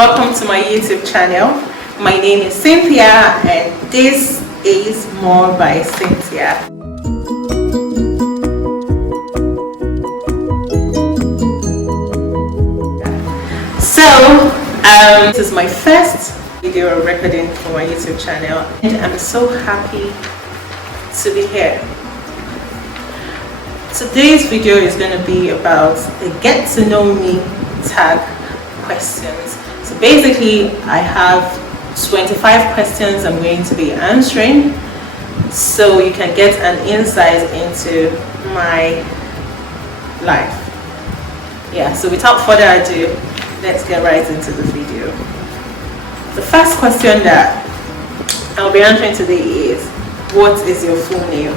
Welcome to my YouTube channel. My name is Cynthia and this is More by Cynthia. So, this is my first video recording for my YouTube channel and I'm so happy to be here. Today's video is going to be about the get to know me tag questions. So basically I have 25 questions I'm going to be answering so you can get an insight into my life. Yeah, so without further ado, let's get right into the video. The first question that I'll be answering today is, what is your full name?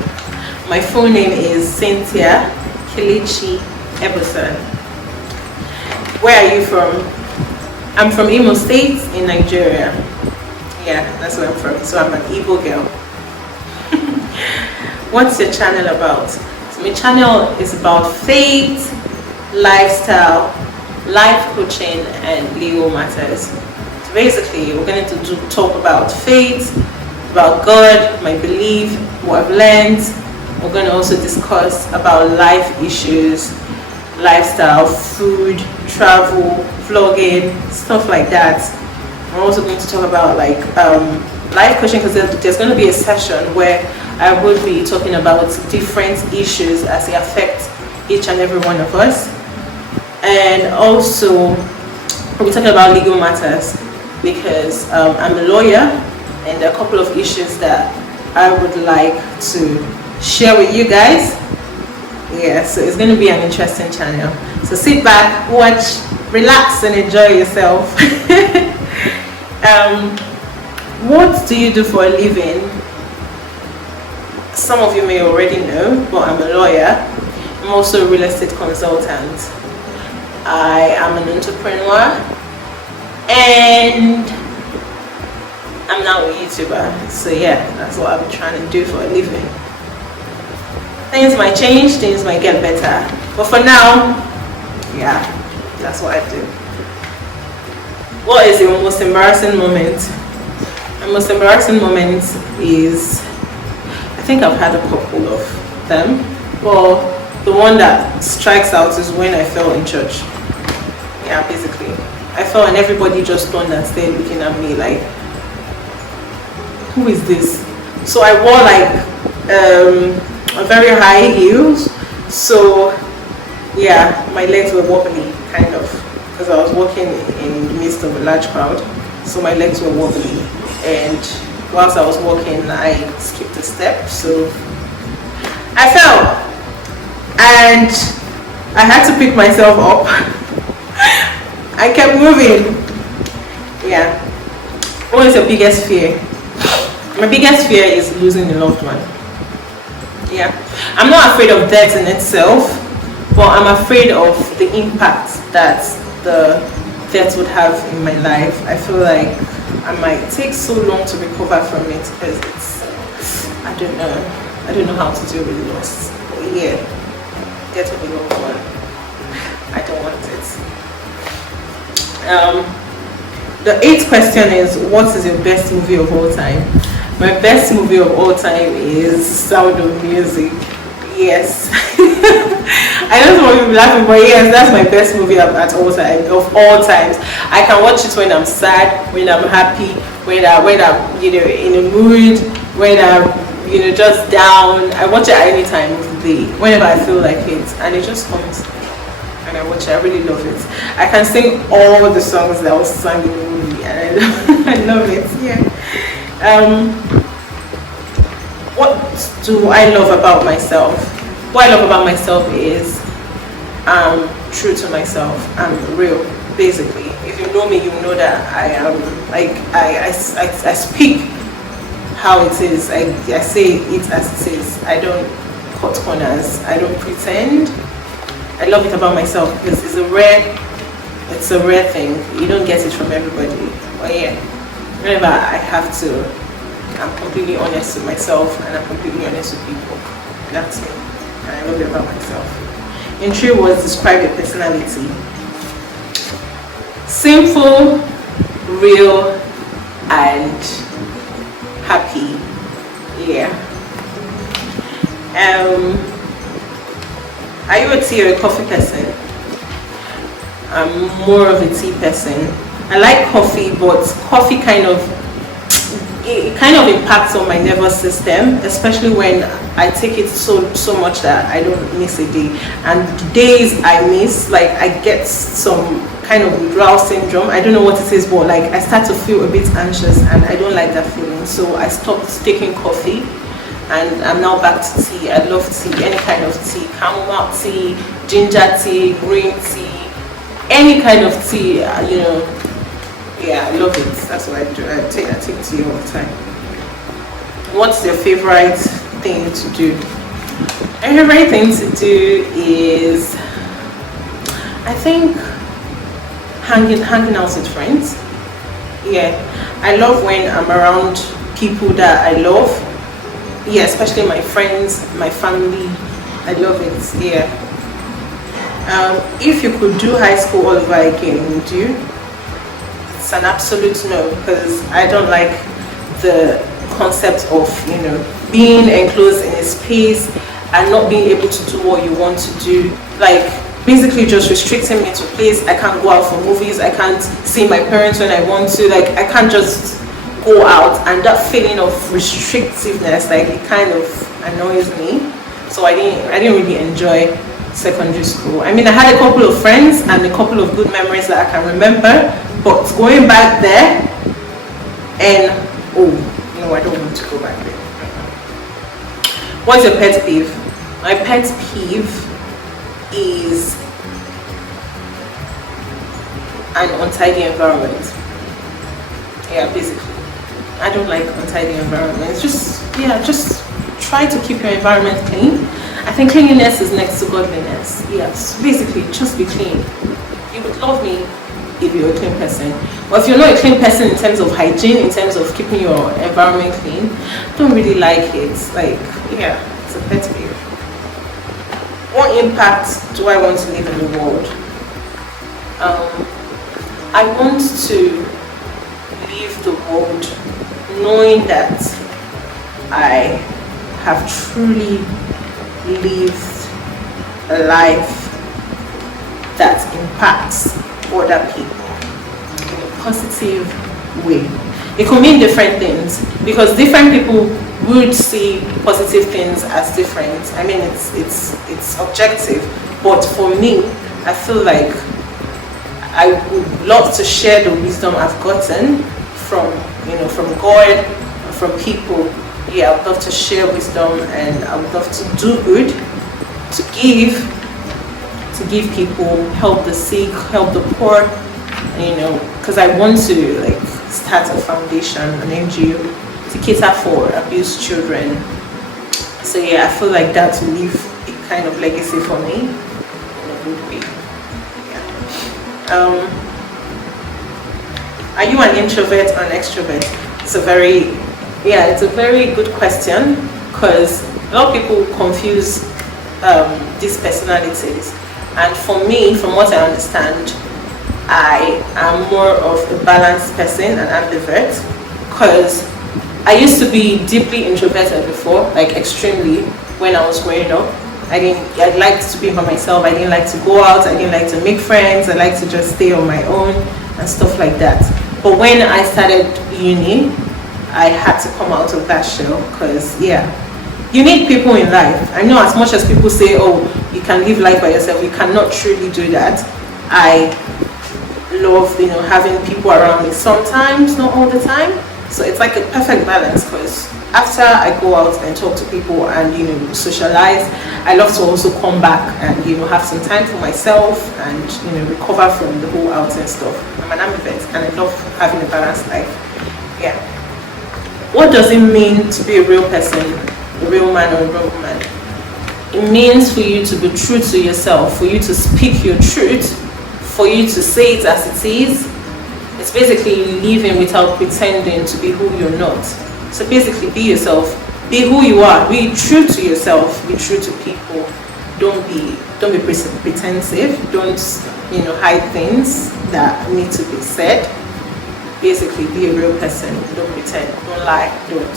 My full name is Cynthia Kelechi Eberson. Where are you from? I'm from Imo State in Nigeria. Yeah, that's where I'm from. So I'm an Igbo girl. What's your channel about? So my channel is about faith, lifestyle, life coaching, and legal matters. So basically, we're going to talk about faith, about God, my belief, what I've learned. We're going to also discuss about life issues, lifestyle, food, travel, vlogging, stuff like that. We're also going to talk about like life coaching, because there's going to be a session where I will be talking about different issues as they affect each and every one of us. And also we'll be talking about legal matters because I'm a lawyer and there are a couple of issues that I would like to share with you guys. Yeah, so it's going to be an interesting channel. So sit back, watch, relax and enjoy yourself. What do you do for a living? Some of you may already know, but I'm a lawyer. I'm also a real estate consultant. I am an entrepreneur and I'm now a YouTuber. So yeah, that's what I'm trying to do for a living. Things might change, things might get better, but for now, yeah, that's what I do. What is your most embarrassing moment? My most embarrassing moment is, I think I've had a couple of them, but the one that strikes out is when I fell in church. Yeah, basically I fell and everybody just turned and stayed looking at me like, who is this? So I wore like a very high heels, so yeah, my legs were wobbly kind of because I was walking in the midst of a large crowd, so my legs were wobbly, and whilst I was walking I skipped a step, so I fell and I had to pick myself up. I kept moving. Yeah. What is your biggest fear? My biggest fear is losing a loved one. Yeah, I'm not afraid of death in itself, but I'm afraid of the impact that the death would have in my life. I feel like I might take so long to recover from it because it's, I don't know how to deal with loss. But yeah, death of a loved one, I don't want it. The 8th question is, what is your best movie of all time? My best movie of all time is Sound of Music. Yes. I know some of you will be laughing, but yes, that's my best movie of all times. I can watch it when I'm sad, when I'm happy, when I'm in a mood, when I'm just down. I watch it at any time of the day, whenever I feel like it, and it just comes and I watch it. I really love it. I can sing all the songs that was sung in the movie and I love it. Yeah. What do I love about myself? What I love about myself is I'm true to myself. I'm real, basically. If you know me, you know that I am like I speak how it is. I say it as it is. I don't cut corners. I don't pretend. I love it about myself because it's a rare thing. You don't get it from everybody. But yeah, whenever I have to, I'm completely honest with myself and I'm completely honest with people. That's me. And I love it about myself. In 3 words, describe your personality. Simple, real and happy. Yeah. Are you a tea or a coffee person? I'm more of a tea person. I like coffee, but coffee kind of impacts on my nervous system, especially when I take it so much that I don't miss a day. And the days I miss, like I get some kind of withdrawal syndrome. I don't know what it is, but like I start to feel a bit anxious, and I don't like that feeling. So I stopped taking coffee, and I'm now back to tea. I love tea, any kind of tea, chamomile tea, ginger tea, green tea, any kind of tea, yeah, I love it. That's what I do. I take tea all the time. What's your favorite thing to do? My favorite thing to do is, I think, hanging out with friends. Yeah, I love when I'm around people that I love. Yeah, especially my friends, my family. I love it. Yeah. If you could do high school all over again, would you? It's an absolute no, because I don't like the concept of being enclosed in a space and not being able to do what you want to do. Like basically just restricting me to a place. I can't go out for movies. I can't see my parents when I want to. Like I can't just go out, and that feeling of restrictiveness, like it kind of annoys me. So I didn't really enjoy secondary school. I mean, I had a couple of friends and a couple of good memories that I can remember, but going back there and I don't want to go back there. What's your pet peeve? My pet peeve is an untidy environment. Yeah, basically. I don't like untidy environments. Just try to keep your environment clean. I think cleanliness is next to godliness. Yes, basically, just be clean. You would love me if you're a clean person. But if you're not a clean person in terms of hygiene, in terms of keeping your environment clean, don't really like it. Like, yeah, it's a pet peeve. What impact do I want to leave in the world? I want to leave the world knowing that I have truly lived a life that impacts other people in a positive way. It could mean different things, because different people would see positive things as different. I mean, it's objective, but for me, I feel like I would love to share the wisdom I've gotten from God, from people. Yeah, I would love to share wisdom, and I would love to do good, to give people, help the sick, help the poor, because I want to start a foundation, an NGO to cater for abused children. So yeah, I feel like that will leave a kind of legacy for me in a good way. Yeah. Are you an introvert or an extrovert? It's a very good question, because a lot of people confuse these personalities. And for me, from what I understand, I am more of a balanced person, an ambivert, because I used to be deeply introverted before, like extremely, when I was growing up. I liked to be by myself. I didn't like to go out. I didn't like to make friends. I liked to just stay on my own and stuff like that. But when I started uni, I had to come out of that shell, because you need people in life. I know as much as people say, oh, you can live life by yourself, you cannot truly do that. I love having people around me sometimes, not all the time. So it's like a perfect balance, because after I go out and talk to people and socialize, I love to also come back and have some time for myself and recover from the whole outing stuff. I'm an ambivert, and I love having a balanced life. Yeah. What does it mean to be a real person, a real man or a real woman? It means for you to be true to yourself, for you to speak your truth, for you to say it as it is. It's basically living without pretending to be who you're not. So basically, be yourself, be who you are, be true to yourself, be true to people. Don't be pretensive. Don't hide things that need to be said. Basically, be a real person. Don't pretend. Don't lie. Don't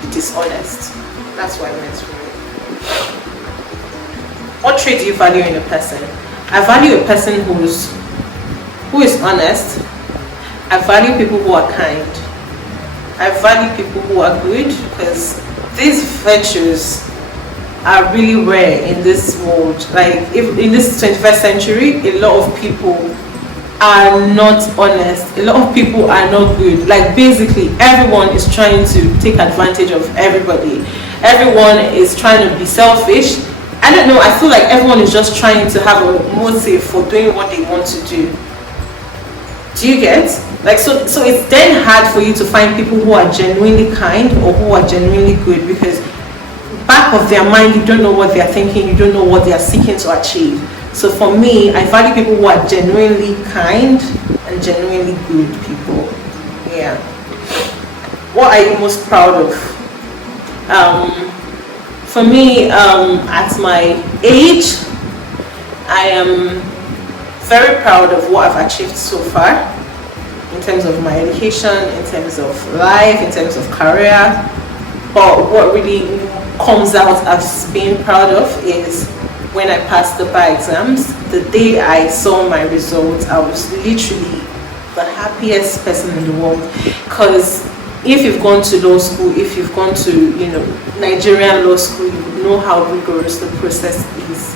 be dishonest. That's what I meant for me. What trait do you value in a person? I value a person who is honest. I value people who are kind. I value people who are good, because these virtues are really rare in this world. Like, if in this 21st century, a lot of people are not honest. A lot of people are not good. Like, basically, everyone is trying to take advantage of everybody. Everyone is trying to be selfish. I don't know, I feel like everyone is just trying to have a motive for doing what they want to do. Do you get? Like, so it's then hard for you to find people who are genuinely kind or who are genuinely good, because back of their mind, you don't know what they're thinking, you don't know what they are seeking to achieve. So for me, I value people who are genuinely kind and genuinely good people. Yeah. What are you most proud of? For me, at my age, I am very proud of what I've achieved so far, in terms of my education, in terms of life, in terms of career. But what really comes out as being proud of is when I passed the bar exams. The day I saw my results, I was literally the happiest person in the world. Because if you've gone to law school, if you've gone to Nigerian law school, you know how rigorous the process is.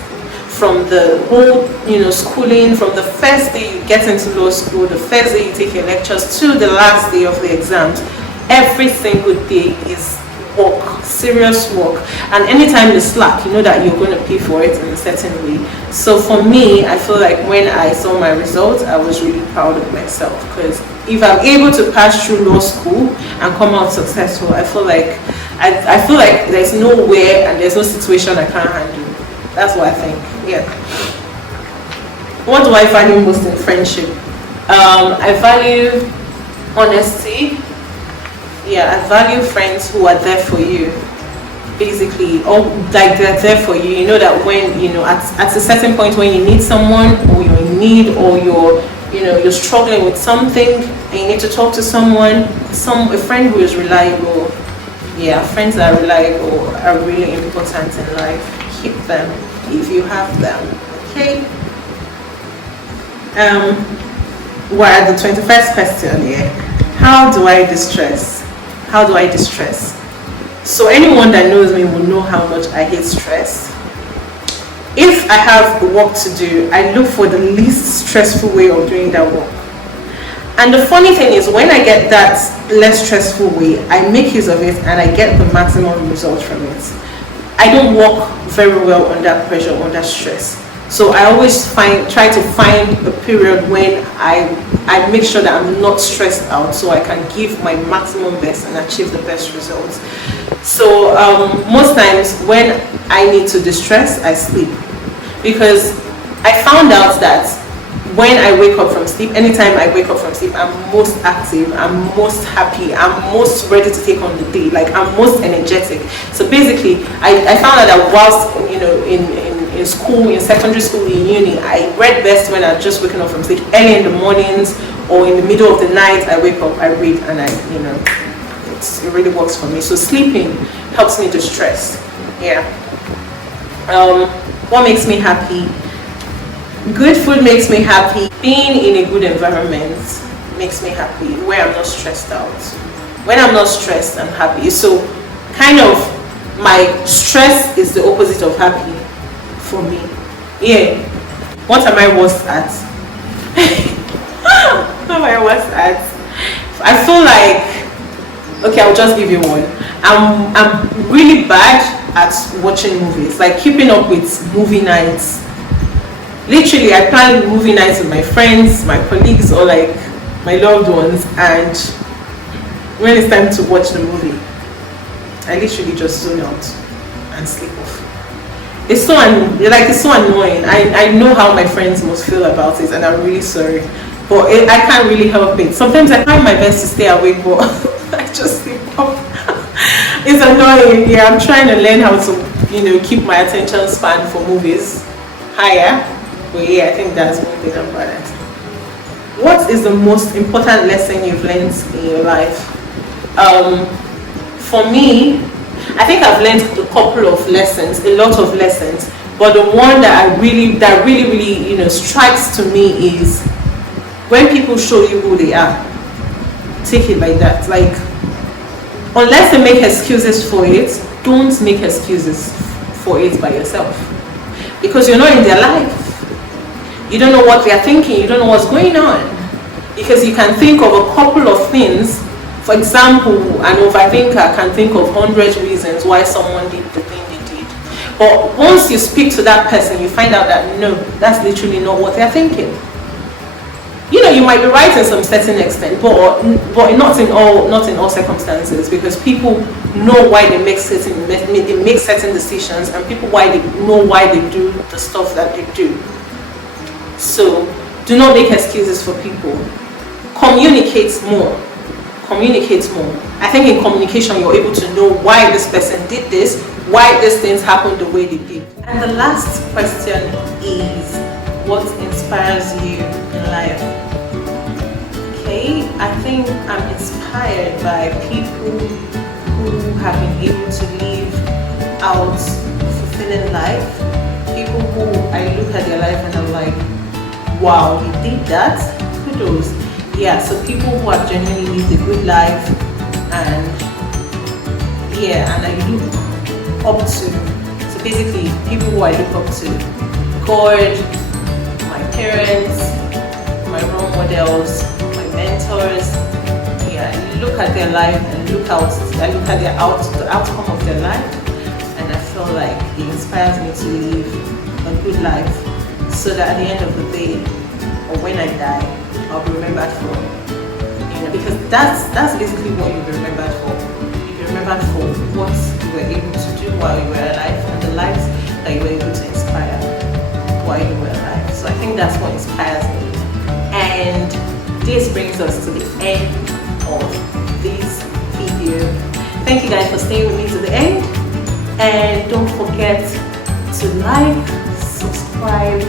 From the whole schooling, from the first day you get into law school, the first day you take your lectures, to the last day of the exams, every single day is work, serious work. And anytime you slack, you know that you're going to pay for it in a certain way. So for me, I feel like when I saw my results, I was really proud of myself, because if I'm able to pass through law school and come out successful, I feel like there's nowhere and there's no situation I can't handle. That's what I think. Yeah. What do I value most in friendship? I value honesty. Yeah, I value friends who are there for you, basically, or like they're there for you. You know that when at a certain point when you need someone, or you're in need, or you're struggling with something and you need to talk to someone, a friend who is reliable. Yeah, friends that are reliable are really important in life. Keep them if you have them. Okay. We're at the 21st question here. How do I distress? How do I distress? So anyone that knows me will know how much I hate stress. If I have work to do, I look for the least stressful way of doing that work. And the funny thing is, when I get that less stressful way, I make use of it and I get the maximum result from it. I don't work very well under pressure, under stress. So I always try to find a period when I make sure that I'm not stressed out, so I can give my maximum best and achieve the best results. So most times when I need to distress, I sleep, because I found out that when I wake up from sleep, anytime I wake up from sleep, I'm most active, I'm most happy, I'm most ready to take on the day, like I'm most energetic. So basically, I found out that whilst in school, in secondary school, in uni, I read best when I'm just waking up from sleep. Early in the mornings or in the middle of the night, I wake up, I read, and it really works for me. So sleeping helps me to stress. Yeah. What makes me happy? Good food makes me happy. Being in a good environment makes me happy, where I'm not stressed out. When I'm not stressed, I'm happy. So kind of my stress is the opposite of happy for me. Yeah. What am I worst at? What am I worst at? I feel like, okay, I'll just give you one. I'm really bad at watching movies, like keeping up with movie nights. Literally, I plan movie nights with my friends, my colleagues, or like my loved ones, and when it's time to watch the movie, I literally just zone out and sleep off. It's so annoying. I know how my friends must feel about it, and I'm really sorry, but I can't really help it. Sometimes I try my best to stay awake, but I just sleep off. It's annoying. Yeah, I'm trying to learn how to keep my attention span for movies higher. But yeah, I think that's one thing I'm bad at. what is the most important lesson you've learned in your life? For me, I think I've learned a couple of lessons, a lot of lessons, but the one that really strikes to me is when people show you who they are, take it like that. Like, unless they make excuses for it, don't make excuses for it by yourself, because you're not in their life. You don't know what they're thinking, you don't know what's going on, because you can think of a couple of things. For example, an overthinker can think of 100 reasons why someone did the thing they did, but once you speak to that person, you find out that no, that's literally not what they're thinking. You might be right in some certain extent, but not in all circumstances, because people know why they make certain decisions, and people know why they do the stuff that they do. So do not make excuses for people. Communicate more. I think in communication you're able to know why this person did this, why these things happened the way they did. And the last question is, what inspires you in life? Okay, I think I'm inspired by people who have been able to live out a fulfilling life. People who I look at their life and I'm like, wow, he did that, kudos. Yeah, so people who have genuinely lived a good life, and I look up to. So basically, people who I look up to: God, my parents, my role models, my mentors. Yeah, I look at their life and I look at the outcome of their life, and I feel like it inspires me to live a good life, so that at the end of the day, or when I die, I'll be remembered for. Because that's basically what you'll be remembered for. You'll be remembered for what you were able to do while you were alive, and the lives that you were able to inspire while you were alive. So I think that's what inspires me. And this brings us to the end of this video. Thank you guys for staying with me to the end. And don't forget to like, subscribe,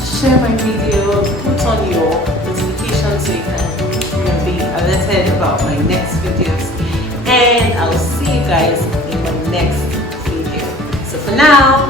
share my video, put on your notifications so you can be alerted about my next videos, and I'll see you guys in my next video. So for now,